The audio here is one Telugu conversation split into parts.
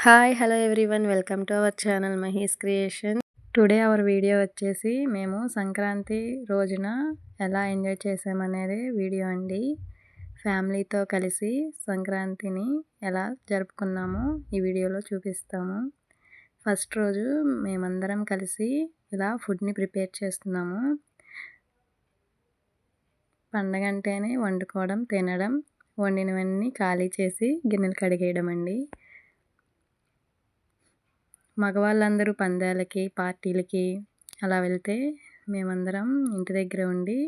Hi hello everyone welcome to our channel Mahesh creation today our video వచ్చేసి మేము సంక్రాంతి రోజున ఎలా ఎంజాయ్ చేసామనేది వీడియో అండి. ఫ్యామిలీతో కలిసి సంక్రాంతిని ఎలా జరుపుకున్నామో ఈ వీడియోలో చూపిస్తాము. ఫస్ట్ రోజు మేమందరం కలిసి ఇలా ఫుడ్ని ప్రిపేర్ చేస్తున్నాము. పండగ అంటేనే వండుకోవడం తినడం వండినవన్నీ ఖాళీ చేసి గిన్నెలు కడిగేయడం అండి. మగవాళ్ళందరూ పందాలకి పార్టీలకి అలా వెళ్తే మేమందరం ఇంటి దగ్గర ఉండి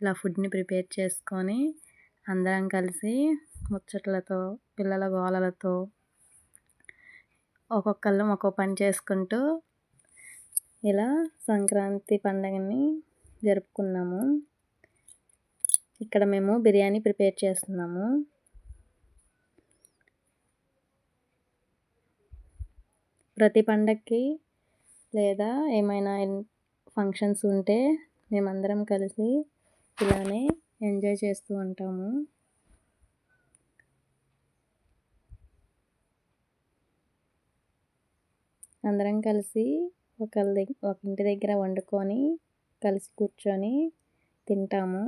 ఇలా ఫుడ్ని ప్రిపేర్ చేసుకొని అందరం కలిసి ముచ్చట్లతో పిల్లల గోలలతో ఒక్కొక్కళ్ళం ఒక్కో పని చేసుకుంటూ ఇలా సంక్రాంతి పండగని జరుపుకున్నాము. ఇక్కడ మేము బిర్యానీ ప్రిపేర్ చేస్తున్నాము. ప్రతి పండగకి లేదా ఏమైనా ఫంక్షన్స్ ఉంటే మేమందరం కలిసి ఇలానే ఎంజాయ్ చేస్తూ ఉంటాము. అందరం కలిసి ఒకళ్ళ ఒక ఇంటి దగ్గర వండుకొని కలిసి కూర్చొని తింటాము.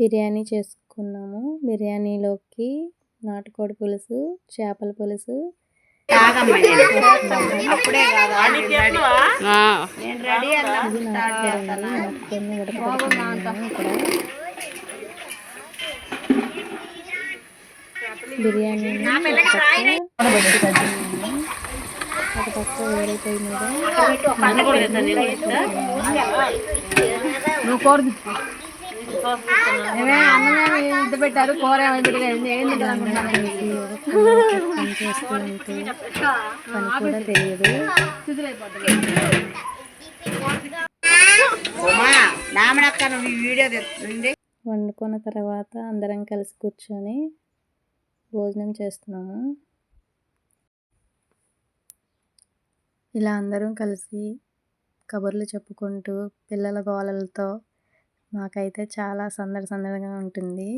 బిర్యానీ చేసుకున్నాము. బిర్యానీలోకి నాటుకోడి పులుసు చేపల పులుసు. బిర్యానీ ఒక పక్క వేరైపోయి మీద. అన్నం పెట్టారు? కూర పని కూడా తెలియదు. వండుకున్న తర్వాత అందరం కలిసి కూర్చొని భోజనం చేస్తున్నాము. ఇలా అందరం కలిసి కబుర్లు చెప్పుకుంటూ పిల్లల గోలలతో మాకైతే చాలా సందడి సందడిగా ఉంటుంది.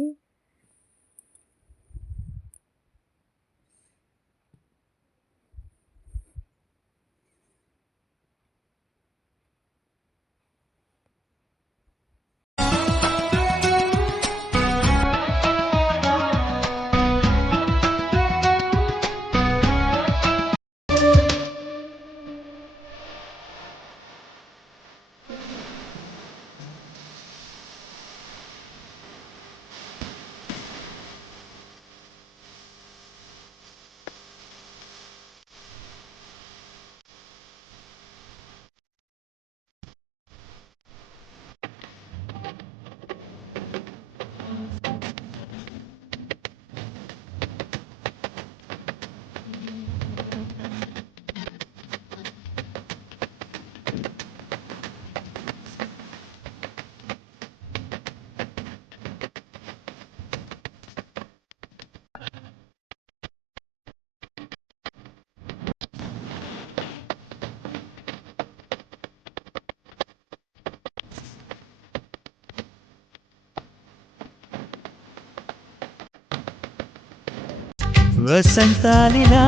వసంతాలిలా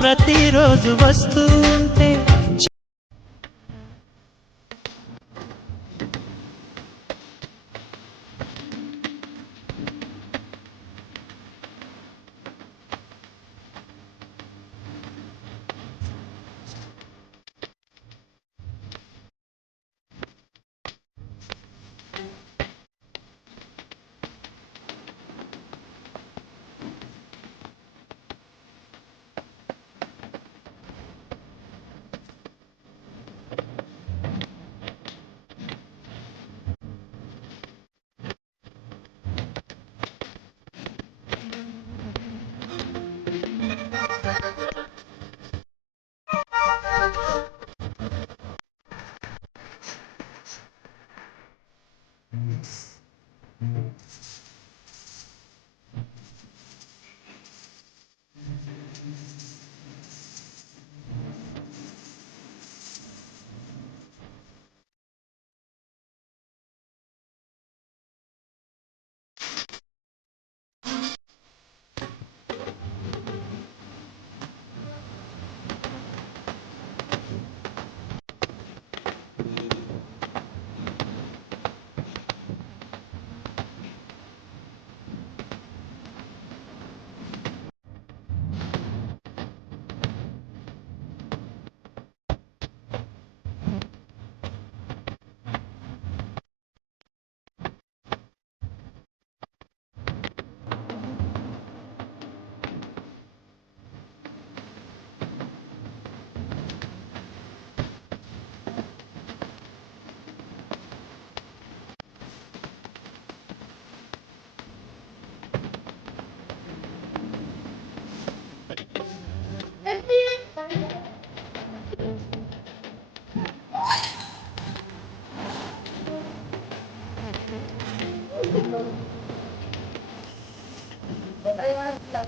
ప్రతిరోజు వస్తూ Đồ cặp.